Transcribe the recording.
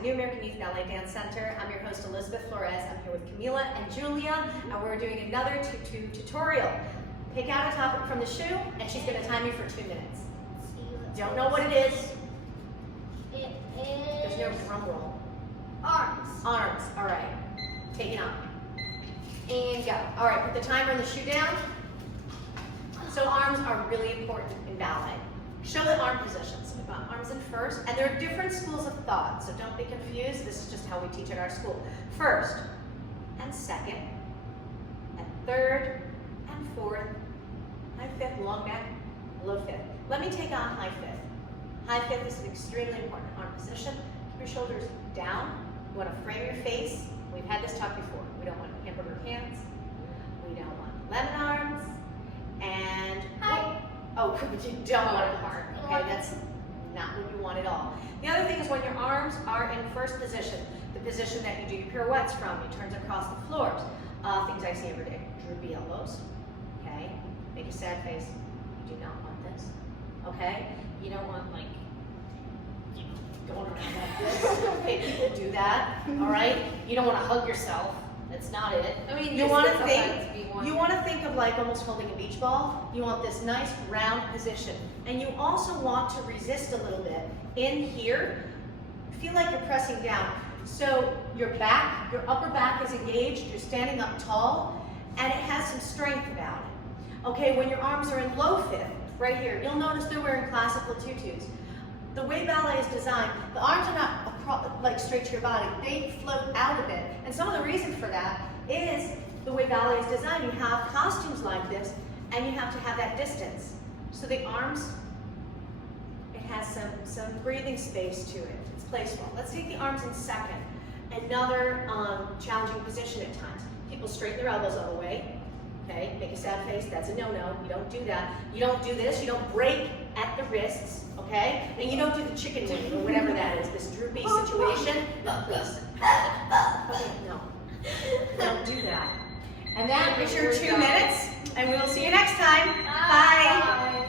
the New American Youth Ballet Dance Center. I'm your host, Elizabeth Flores. I'm here with Camila and Julia, and we're doing another TUTU tutorial. Pick out a topic from the shoe, and she's going to time you for 2 minutes. Don't know what it is. It is. There's no drum roll. Arms. Arms. All right. Take it on. And go. All right, put the timer and the shoe down. So arms are really important in ballet. Show the arm positions. We've got arms in first, and there are different schools of thought, so don't be confused. This is just how we teach at our school. First and second and third and fourth, high fifth, long back, low fifth. Let me take on high fifth. High fifth is an extremely important arm position. Keep your shoulders down. You want to frame your face. We've had this talk before. We don't want hamburger hands. We don't want lemon arms. And oh, but you don't want it hard. Okay, that's not what you want at all. The other thing is when your arms are in first position, the position that you do your pirouettes from, your turns across the floors, things I see every day. Droopy elbows. Okay, make a sad face. You do not want this. Okay, you don't want like going around like this. Okay, people do that. All right, you don't want to hug yourself. That's not it. I mean, you want to think of like almost holding a beach ball. You want this nice round position, and you also want to resist a little bit in here. Feel like you're pressing down. So your back, your upper back is engaged. You're standing up tall, and it has some strength about it. Okay, when your arms are in low fifth, right here, you'll notice they're wearing classical tutus. The way ballet is designed, the arms are not like straight to your body. They float out a bit. And some of the reason for that is the way ballet is designed. You have costumes like this, and you have to have that distance. So the arms, it has some breathing space to it. It's placeful. Let's take the arms in second. Another challenging position at times. People straighten their elbows all the way. Okay, make a sad face. That's a no-no. You don't do that. You don't do this. You don't break at the wrists. Okay, and you don't do the chicken wing or whatever that is. This droopy situation. No, please. No, don't do that. And that is your 2 minutes, and we will see you next time. Bye.